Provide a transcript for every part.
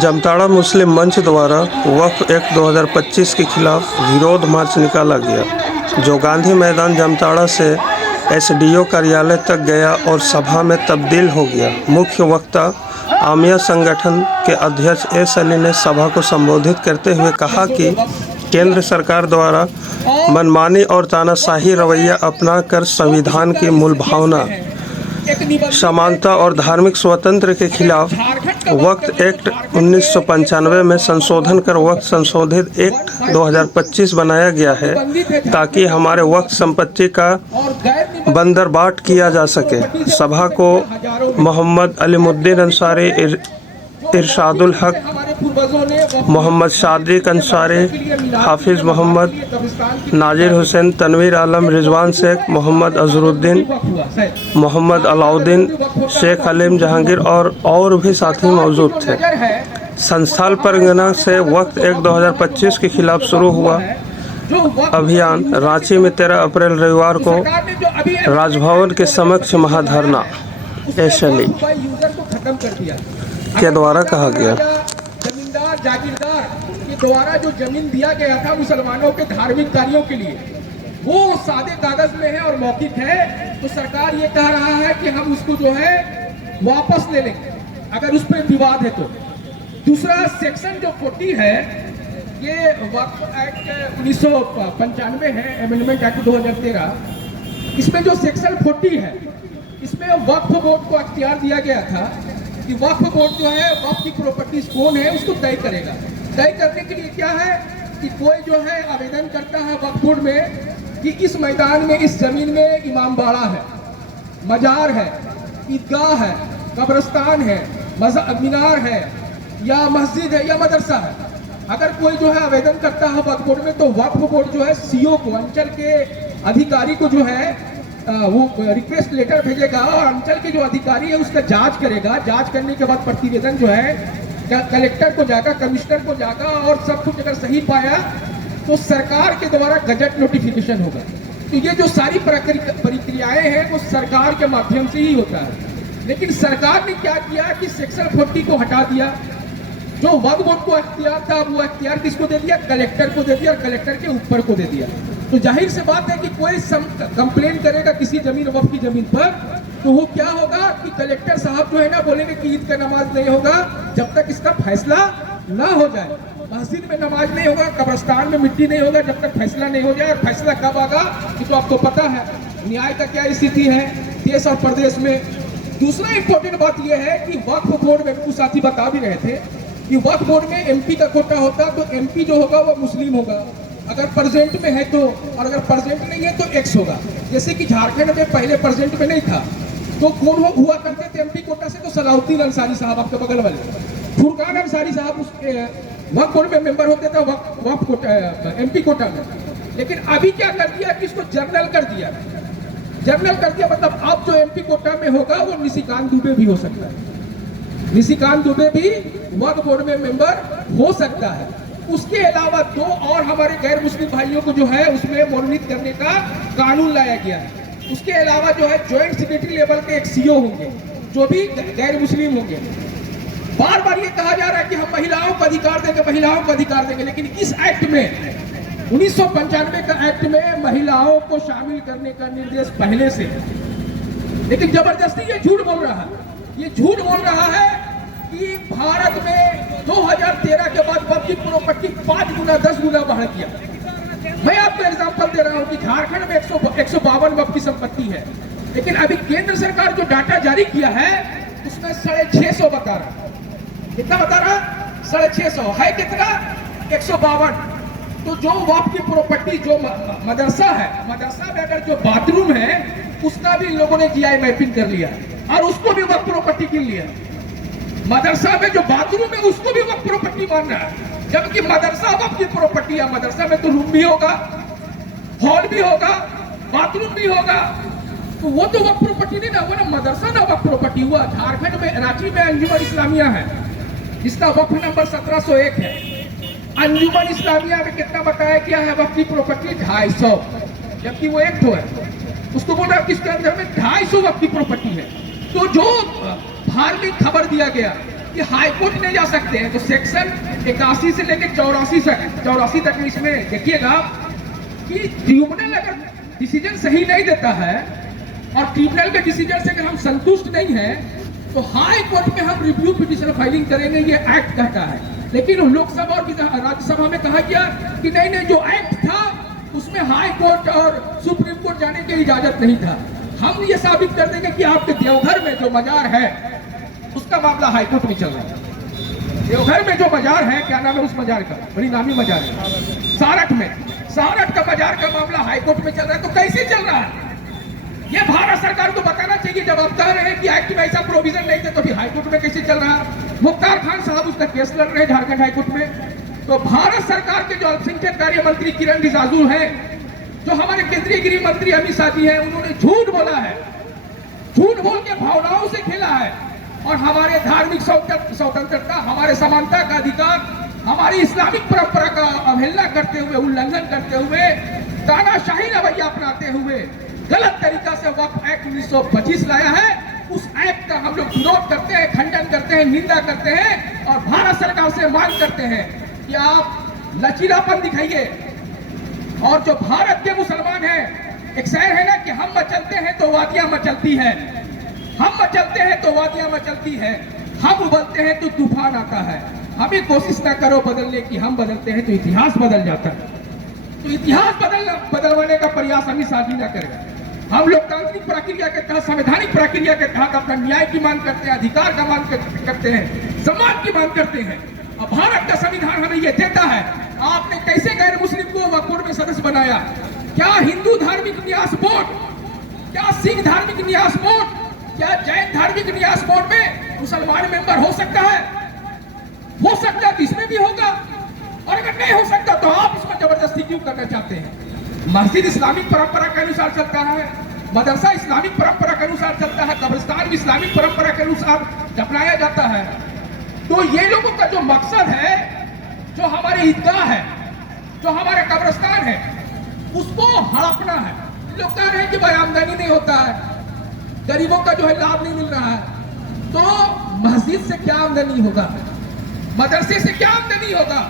जामताड़ा मुस्लिम मंच द्वारा वक्फ एक्ट 2025 के खिलाफ विरोध मार्च निकाला गया, जो गांधी मैदान जामताड़ा से एसडीओ कार्यालय तक गया और सभा में तब्दील हो गया। मुख्य वक्ता आमिया संगठन के अध्यक्ष एस अली ने सभा को संबोधित करते हुए कहा कि केंद्र सरकार द्वारा मनमानी और तानाशाही रवैया अपनाकर संविधान की मूल भावना समानता और धार्मिक स्वतंत्र के खिलाफ वक्फ एक्ट 1995 में संशोधन कर वक्फ संशोधित एक्ट 2025 बनाया गया है, ताकि हमारे वक्फ संपत्ति का बंदरबाट किया जा सके। सभा को मोहम्मद अलीमुद्दीन अंसारी, इरशादुल हक, मोहम्मद सादिक अंसारी, हाफिज मोहम्मद, नाजिर हुसैन, तनवीर आलम, रिजवान शेख, मोहम्मद अजहरुद्दीन, मोहम्मद अलाउद्दीन, शेख हलीम, जहांगीर और भी साथी मौजूद थे। संस्थान परगना से वक्फ एक्ट 2025 के खिलाफ शुरू हुआ अभियान रांची में 13 अप्रैल रविवार को राजभवन के समक्ष महाधरना एस अली के द्वारा कहा गया। जमींदार जागीरदार के द्वारा जो जमीन दिया गया था मुसलमानों के धार्मिक कार्यों के लिए, वो सादे कागज में है और मौखिक है, तो सरकार ये कह रहा है कि हम उसको जो है वापस ले लेंगे अगर उस पर विवाद है तो। दूसरा सेक्शन जो 40 है, ये वक्फ एक्ट 1995 है, अमेंडमेंट एक्ट 2013। इसमें जो सेक्शन 40 है, इसमें वक्फ बोर्ड को अख्तियार दिया गया था कि वक्फ बोर्ड जो है वक्फ की प्रॉपर्टीज कौन है उसको तय करेगा। तय करने के लिए क्या है कि कोई जो है आवेदन करता है वक्फ बोर्ड में कि इस मैदान में, इस जमीन में इमाम बाड़ा है, मजार है, ईदगाह है, कब्रिस्तान है, मीनार है, या मस्जिद है, या मदरसा है। अगर कोई जो है आवेदन करता है वक्फ बोर्ड में, तो वक्फ बोर्ड जो है सीओ को, अंचल के अधिकारी को जो है वो रिक्वेस्ट लेटर भेजेगा और अंचल के जो अधिकारी है उसका जांच करेगा। जांच करने के बाद प्रतिवेदन जो है कलेक्टर को जाएगा, कमिश्नर को जाएगा, और सब कुछ अगर सही पाया तो सरकार के द्वारा गजट नोटिफिकेशन होगा। तो ये जो सारी प्रक्रियाएं हैं वो सरकार के माध्यम से ही होता है। लेकिन सरकार ने क्या किया कि सेक्शन 40 को हटा दिया। जो वक्फ बोर्ड को अख्तियार था, वो अख्तियार किसको दे दिया? कलेक्टर को दे दिया, और कलेक्टर के ऊपर को दे दिया। तो जाहिर से बात है कि कोई कंप्लेन करेगा किसी जमीन वक्फ की जमीन पर, तो वो क्या होगा कि कलेक्टर साहब जो है ना बोलेंगे कि ईद का नमाज नहीं होगा जब तक इसका फैसला ना हो जाए, मस्जिद में नमाज नहीं होगा, कब्रिस्तान में मिट्टी नहीं होगा जब तक फैसला नहीं हो जाए। और फैसला कब आगा कि तो आपको पता है न्याय का क्या स्थिति है देश और प्रदेश में। दूसरा इंपॉर्टेंट बात यह है कि वक्फ बोर्ड में कुछ साथी बता भी रहे थे कि वक्फ बोर्ड में एमपी का कोटा होता, तो एमपी जो होगा वो मुस्लिम होगा अगर प्रेजेंट में है तो, और अगर प्रेजेंट नहीं है तो एक्स होगा। जैसे कि झारखंड में पहले प्रेजेंट में नहीं था, तो कौन हुआ करते थे एमपी कोटा से? तो सलाउद्दीन अंसारी साहब, आपके बगल वाले फुरकान अंसारी साहब उसके वक्फ बोर्ड में मेंबर होते थे वक्फ कोटा, एमपी कोटा में। लेकिन अभी क्या कर दिया कि इसको जर्नल कर दिया। जर्नल कर दिया मतलब अब जो एमपी कोटा में होगा वो निशिकांत दुबे भी हो सकता है। निशिकांत दुबे भी वक्फ बोर्ड में मेंबर हो सकता है। उसके अलावा 2 और हमारे गैर मुस्लिम भाइयों को जो है उसमें मनोनीत करने का कानून लाया गया है। उसके अलावा जो है ज्वाइंट सेक्रेटरी लेवल के एक सीओ होंगे जो भी गैर मुस्लिम होंगे। बार बार ये कहा जा रहा है कि हम महिलाओं को अधिकार देंगे, महिलाओं को अधिकार देंगे, लेकिन इस एक्ट में 1995 का एक्ट में महिलाओं को शामिल करने का निर्देश पहले से, लेकिन जबरदस्ती ये झूठ बोल रहा है। ये झूठ बोल रहा है कि भारत में 2013 के बाद वक्फ की प्रॉपर्टी 5 गुना 10 गुना बढ़ गया। मैं आपको एग्जांपल दे रहा हूं कि झारखंड में 152 वक्फ की संपत्ति है, लेकिन अभी केंद्र सरकार जो डाटा जारी किया है उसमें 650 बता रहा है। कितना बता रहा? 650 है। कितना? 152। तो जो वक्फ की प्रॉपर्टी जो मदरसा है, मदरसा में अगर जो बाथरूम है उसका भी इन लोगों ने जीआई मैपिंग कर लिया और उसको भी वक्फ प्रॉपर्टी गिन लिया। मदरसा में जो बाथरूम है उसको भी वक्फ प्रॉपर्टी मान रहा है, जबकि मदरसा वक्फ की प्रॉपर्टी है। मदरसा में तो रूम भी होगा, हॉल भी होगा, बाथरूम भी होगा, तो वो तो वक्फ प्रॉपर्टी नहीं ना, वो ना मदरसा ना वक्फ प्रॉपर्टी हुआ। झारखंड में रांची में अंजुमन इस्लामिया है जिसका वक्फ नंबर 1701 है। अंजुमन इस्लामिया में कितना बताया गया है वक्फ की प्रॉपर्टी? 250, जबकि वो एक है। उसको बोला किसके अंदर में 250 वक्फ की प्रॉपर्टी है। तो जो धार्मिक खबर दिया गया कि हाई कोर्ट नहीं जा सकते हैं। तो सेक्शन 81 से लेकर 84 तक में इसमें देखिएगा कि ट्रिब्यूनल अगर डिसीजन सही नहीं देता है और ट्रिब्यूनल के डिसीजन से अगर हम संतुष्ट नहीं है तो हाई कोर्ट में हम रिव्यू पिटीशन फाइलिंग करेंगे, ये एक्ट कहता है। लेकिन लोकसभा और राज्यसभा में कहा गया कि नहीं, जो एक्ट था उसमें हाई कोर्ट और सुप्रीम कोर्ट जाने की इजाजत नहीं था। हम ये साबित कर देंगे कि आपके देवघर में जो मजार है उसका मामला हाई कोर्ट में चल रहा है। देवघर में जो मजार है, क्या नाम है उस मजार का, बड़ी नामी मजार है, सारठ का मजार का मामला हाई कोर्ट में चल रहा है। तो कैसे चल रहा है ये भारत सरकार को बताना चाहिए। जब आप कह रहे हैं कि एक्ट में ऐसा प्रोविजन नहीं था तो फिर हाई कोर्ट में कैसे चल रहा है। मुख्तार खान साहब उसका केस लड़ रहे हैं झारखंड हाई कोर्ट में। तो भारत सरकार के जो अल्पसंख्यक कार्य मंत्री किरण रिजिजू हैं, जो हमारे केंद्रीय गृह मंत्री अमित शाह जी हैं, उन्होंने झूठ बोला है, झूठ बोल के भावनाओं से खेला है और हमारे धार्मिक स्वतंत्रता, हमारे समानता का अधिकार, हमारी इस्लामिक परंपरा का अवहेलना करते हुए, उल्लंघन करते हुए, तानाशाही रवैया अपनाते हुए गलत तरीका से वक्फ एक्ट 1925 लाया है। उस एक्ट का हम लोग विरोध करते हैं, खंडन करते हैं, निंदा करते हैं और भारत सरकार से मांग करते हैं कि आप लचीलापन दिखाइए। और जो भारत के मुसलमान हैं, एक शेर है ना कि हम मचलते हैं तो वादियां मचलती है, हम मचलते हैं तो वादियां मचलती है, हम उबलते हैं तो तूफान आता है। हमें कोशिश ना करो बदलने की, हम बदलते हैं तो इतिहास बदल जाता है। तो इतिहास बदलवाने का प्रयास अमित शाह जी ना करेगा। हम लोकतांत्रिक प्रक्रिया के तहत, संवैधानिक प्रक्रिया के तहत अपना न्याय की मांग करते हैं, अधिकार का मांग करते हैं, सम्मान की मांग करते हैं। अब भारत का संविधान हमें यह देता है। आपने कैसे गैर मुस्लिम को वक्फ बोर्ड में सदस्य बनाया? क्या हिंदू धार्मिक न्यास बोर्ड, क्या सिख धार्मिक न्यास बोर्ड, क्या जैन धार्मिक न्यास बोर्ड में मुसलमान मेंबर हो सकता है? हो सकता है, इसमें भी होगा। और अगर नहीं हो सकता तो आप इसमें जबरदस्ती क्यों करना चाहते हैं? मस्जिद इस्लामिक परंपरा के अनुसार चलता है, मदरसा इस्लामिक परंपरा के अनुसार चलता है, कब्रिस्तान भी इस्लामिक परंपरा के अनुसार दफनाया जाता है। तो ये लोगों का जो मकसद है, जो हमारे ईदगाह है, जो हमारे कब्रिस्तान है, उसको हड़पना है। लोग कह रहे हैं कि भाई आमदनी नहीं होता है, गरीबों का जो है लाभ नहीं मिल रहा है। तो मस्जिद से क्या आमदनी होगा, मदरसे से क्या आमदनी होगा,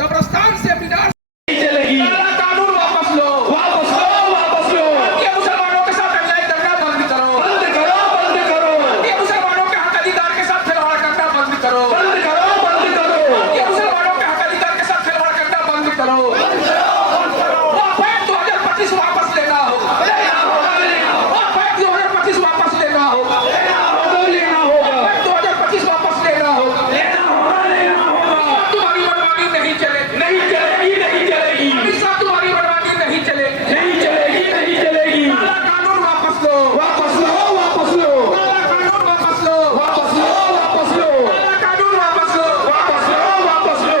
कब्रिस्तान से मीनार चलेगी। कानून वापस लो, वापस लो, वापस लो। ये मुसलमानों के साथ अन्याय करना बंद करो, बंद करो, बंद करो। ये मुसलमानों के हक अधिकार के साथ खिलवाड़ करना बंद करो, बंद करो, बंद करो। ये मुसलमानों के हक अधिकार के साथ खिलवाड़ करना बंद करो, बंद करो। वक्फ एक्ट 2025 वापस लेना होगा, वक्फ एक्ट 2025 वापस लेना होगा, लेना होगा। 2025 वापस लेना होगा, लेना होगा। तुम्हारी मनमानी नहीं चलेगी, नहीं चलेगी, नहीं चलेगी। तुम्हारी मनमानी नहीं चलेगी, नहीं चलेगी, नहीं चलेगी। कानून वापस लो, वापस लो, वापस लो। कानून वापस लो, वापस लो, वापस लो। कानून वापस लो, वापस लो, वापस लो।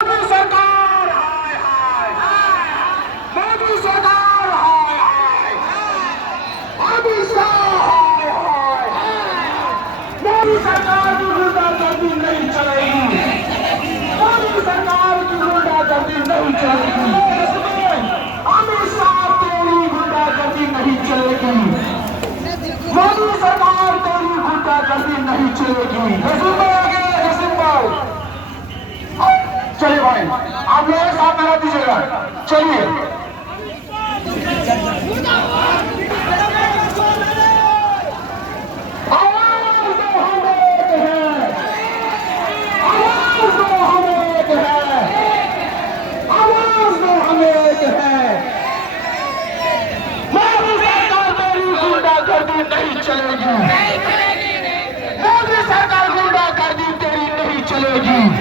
मोदी सरकार हाय हाय, मोदी सरकार हाय हाय, मोदी सरकार हाय हाय। मोदी सरकार की गुंडागर्दी नहीं चलेगी, मोदी सरकार की गुंडागर्दी नहीं चलेगी। अमित शाह तेरी गुंडागर्दी नहीं चलेगी, मोदी सरकार तेरी गुंडागर्दी नहीं चलेगी। चलिए भाई, आप लोग साथ मिला दीजिएगा, चलिए। आवाज दो हम एक हैं, आवाज दो हम एक हैं, आवाज दो हम एक हैं। मोदी सरकार तेरी गुंडागर्दी नहीं चलेगी, मोदी सरकार गुंडागर्दी तेरी नहीं चलेगी।